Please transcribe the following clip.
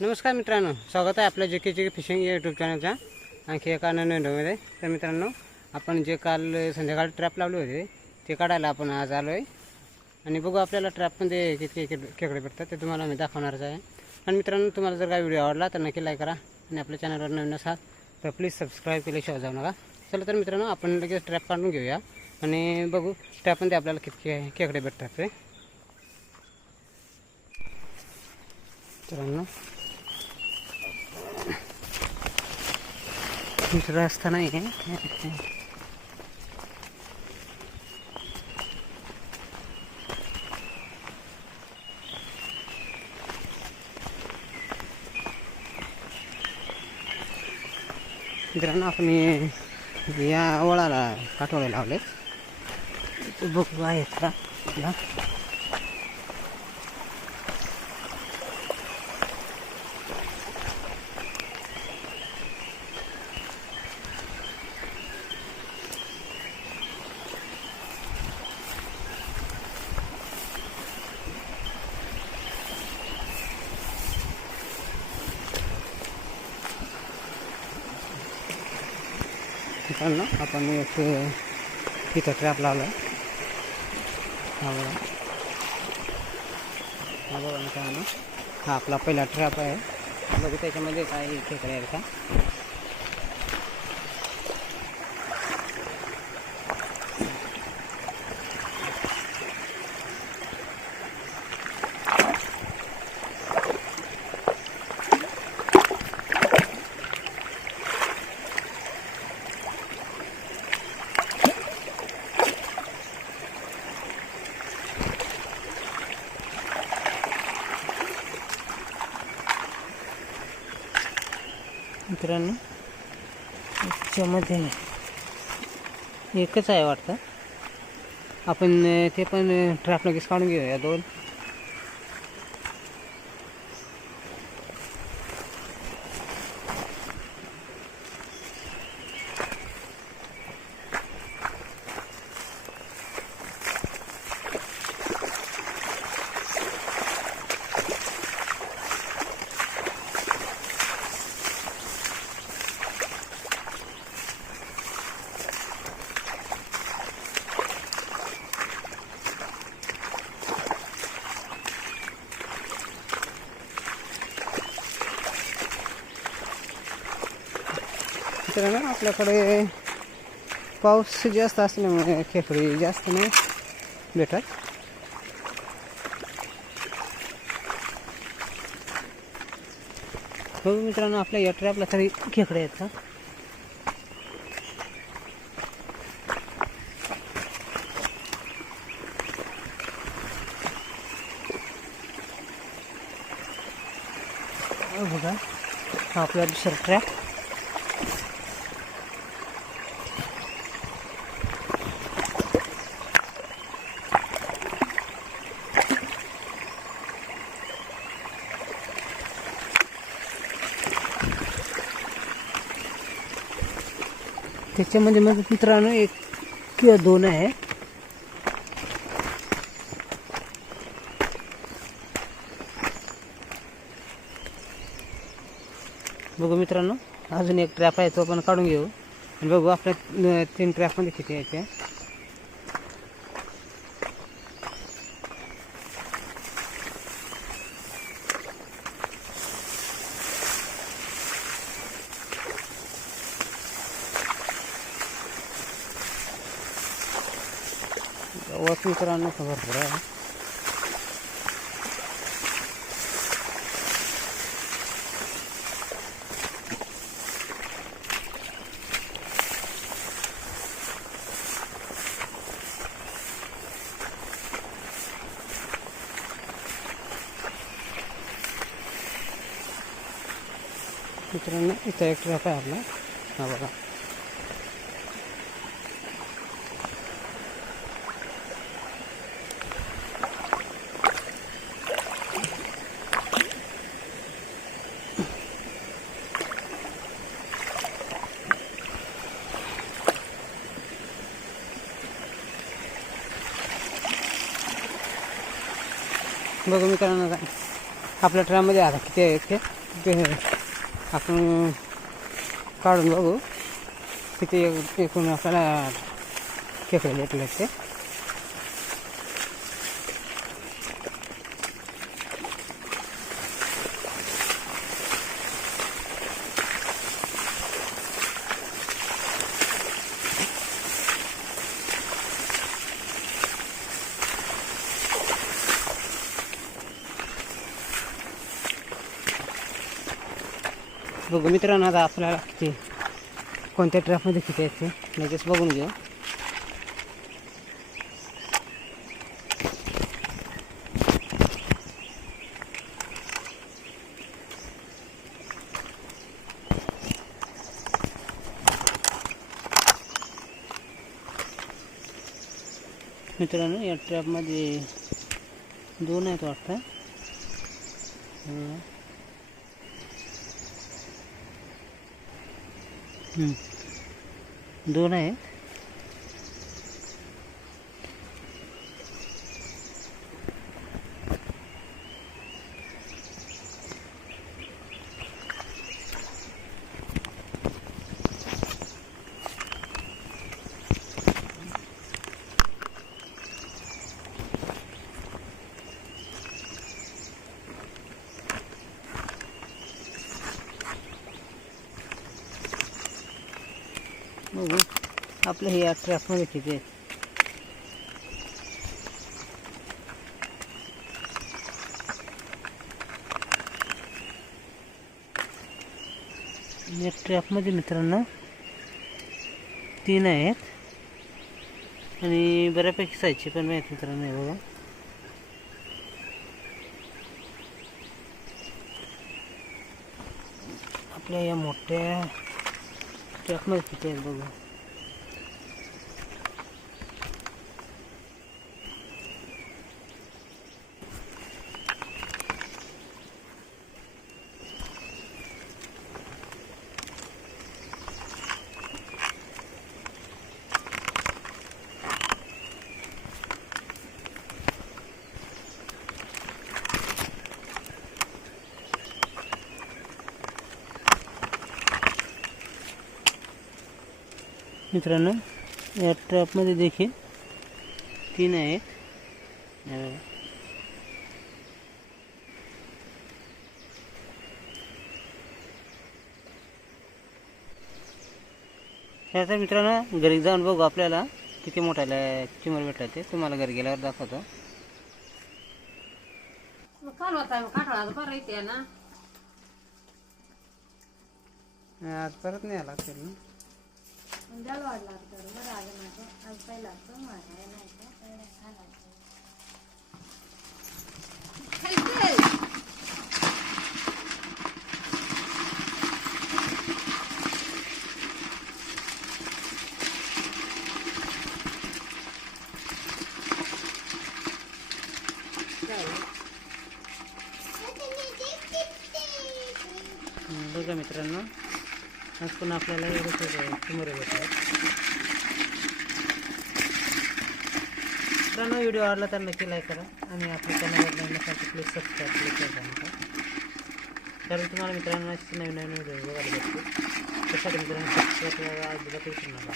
नमस्कार मित्रांनो स्वागत आहे आपल्या जे के जे फिशिंग या यूट्यूब चॅनलच्या आणखी एका नवीन व्हिडिओमध्ये तर मित्रांनो आपण जे काल संध्याकाळी ट्रॅप लावले होते ते काढायला आपण आज आलो आहे आणि बघू आपल्याला ट्रॅपमध्ये किती खेकडे खेकडे भेटतात ते तुम्हाला मी दाखवणारच आहे. आणि मित्रांनो तुम्हाला जर काही व्हिडिओ आवडला तर नक्की लाईक करा आणि आपल्या चॅनलवर नवीन असाल तर प्लीज सबस्क्राईब केल्याशिवाय जाऊ नका. चला तर मित्रांनो आपण लगेच ट्रॅप काढून घेऊया. आणि बघू ट्रॅपमध्ये आपल्याला किती खेकडे भेटतात ते. मित्रांनो दुसरा रस्ता नाही आहे मित्रांनो आपण हे- या वळाला काठोळे लावले बघू आहेत मित्रांनो आपण एक तिथं ट्रॅप लावला हा बघा. हा बघा मित्रांनो. हा आपला पहिला ट्रॅप आहे. बघू त्याच्यामध्ये काय खेकडे आहेत का? मित्रांनो याच्यामध्ये एकच आहे वाटतं. आपण ते पण ट्रॅप लगेच काढून घेऊया दोन. मित्रांनो आपल्याकडे पाऊस जास्त असल्यामुळे खेकडी जास्त नाही भेटत. हो मित्रांनो, आपल्या या ट्रॅपला तरी खेकडे आहेत का? बघा आपला दुसरा ट्रॅप. त्याच्यामध्ये माझं मित्रांनो एक किंवा दोन आहे. बघू मित्रांनो अजून एक ट्रॅप आहे तो आपण काढून घेऊ. आणि बघू आपल्या तीन ट्रॅपमध्ये किती आहे ते. वस मित्रांनो भरपूर आहे मित्रांनो इथं एक ट्रॅप आहे आपला हा बघा बघू मी काय आपल्या ट्रॅममध्ये आता किती आहे ते आपण काढून बघू. किती एक- एकूण आपल्याला खेकडे भेटले ते. बघू मित्रांनो आता आपल्याला किती कोणत्या ट्रॅकमध्ये किती आहेत ते. लगेच बघून घेऊ. मित्रांनो या ट्रॅपमध्ये दोन आहेत वाटतं हं. हं. दोन आहेत बघू आपल्या हे या ट्रॅकमध्ये किती आहेत या ट्रॅकमध्ये मित्रांनो तीन आहेत. आणि बऱ्यापैकी साईजचे पण आहेत मित्रांनो बघा. आपल्या या मोठ्या ट्रॅकमध्ये किती आहेत बघा. मित्रांनो या ट्रॅपमध्ये देखील तीन आहेत हे. हे आता मित्रांनो घरी जाऊन बघू आपल्याला किती मोठ्याला चिमर भेटला ते. तुम्हाला घरी गेल्यावर दाखवतो. आज परत नाही आला ना. उद्याला वाढला तर बरं आलं माझं आज पहिला असं माझ्या नाही पहिला खायला हं, बघा मित्रांनो. आज पण आपल्याला एवढं चिमर मित्रांनो व्हिडिओ आवडला तर नक्की लाईक करा आणि आपल्या चॅनलवर नवीन प्लीज सबस्क्राईब क्लिक करा. नका कारण तुम्हाला मित्रांनो नवीन नवीन व्हिडिओ बघायला भेटतील. त्यासाठी मित्रांनो सबस्क्राईब अजिबात विसरू नका.